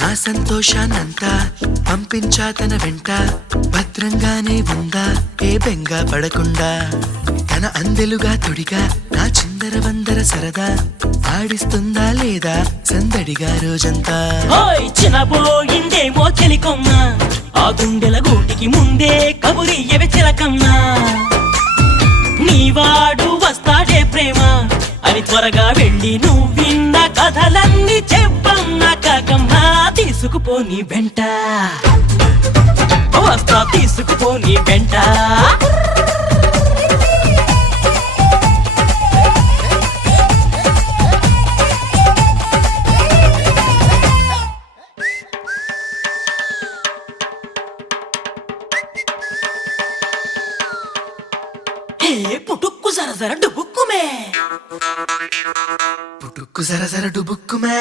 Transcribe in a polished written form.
నా సంతోషాన్నంతా పంపించా తన వెంట, భద్రంగానే ఉందా ఏ బెంగ పడకుండా. తన అందెలుగా తొడిగా నా చిందర వందర సరదా, ఆడిస్తుందా లేదా సందడిగా రోజంతా. చిన్నబోయిందేమో చెలికొమ్మ, ఆ గుండెల గూటికి ముందే కబురియవే చిలకమ్మా. నీవాడు వస్తాడే ప్రేమ అని త్వరగా వెళ్ళి నువ్విన్న కథలన్నీ చెప్పమ్మా కాకమ్మా. తీసుకుపోని వెంట వస్తా, తీసుకుపోని వెంట. పుటుక్కు జర జర డుబుక్కుమే, పుటుక్కు జర జర డుబుక్కుమే.